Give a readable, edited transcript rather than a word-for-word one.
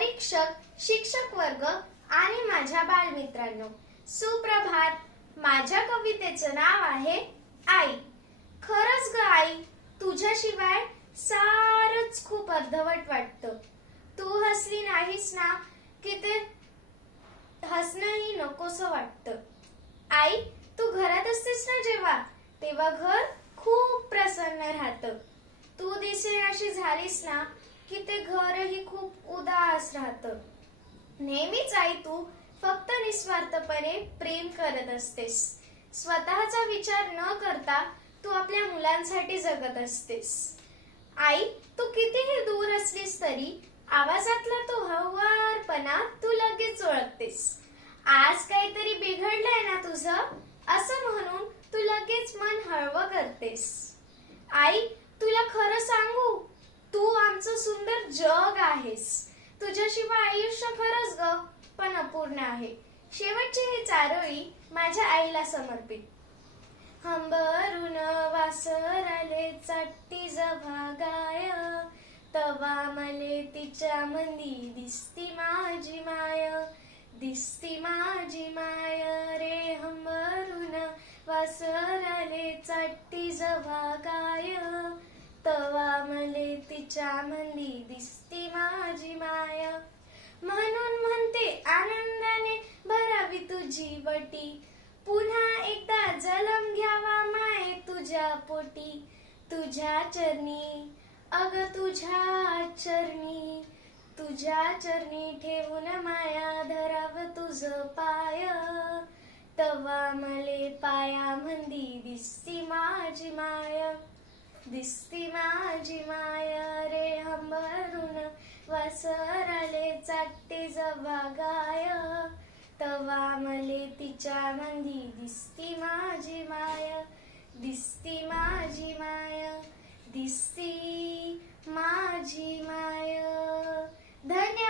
परीक्षक, शिक्षक वर्ग आणि माझ्या बालमित्रांनो, सुप्रभात. माझ्या कवितेचं नाव आहे आई. खरंच ग आई, तुझ्याशिवाय सारंच खूप अर्धवट वाटतं. तू हसली नाहीस ना की ते हसणंही नकोसं वाटतं. आई, तू घरात असतेस ना जेव्हा, तेव्हा घर खूप प्रसन्न राहतं. तू दिसेनाशी झालीस ना की ते घरही खूप उदास राहतं. नेहमीच आई तू फक्त निस्वार्थपणे प्रेम करत असतेस. स्वतःचा विचार न करता तू आपल्या मुलांसाठी जगत असतेस. आई, तू कितीही दूर असलीस तरी आवाजातला तो हळुवारपणा तू लगेच ओळखतेस. आज काहीतरी बिघडलंय ना तुझं, असं म्हणून तू लगेच मन हळवं करतेस. आई, तुला खरं सांगू, तू आमचं सुंदर जग आहेस. तुझ्याशिवाय आयुष्य खरंच ग पण अपूर्ण आहे. शेवटची ही चारोळी माझ्या आईला समर्पित. हंबरून वासराले चाटी जभागाय, तवा मले तिच्या मंदी दिसती माझी माय. दिसती माझी माय रे, हंबरून वासराले चाटी जभागाय, तवा मले तिच्या मंदी दिसती माझी माय. म्हणून म्हणते आनंदाने भरावी तुझी वटी, पुन्हा एकदा जन्म घ्यावा माये तुझ्या पोटी. तुझ्या चरणी, अग तुझ्या चरणी, तुझ्या चरणी ठेवून माया धराव तुझ पाय, तवा मले पाया मंदी दिसती माझी माय. दिसती माझी माय रे, हंबरून वासराले चाटे जभागाय, तवा मले तिच्या मंदी दिसती माझी माय. दिसती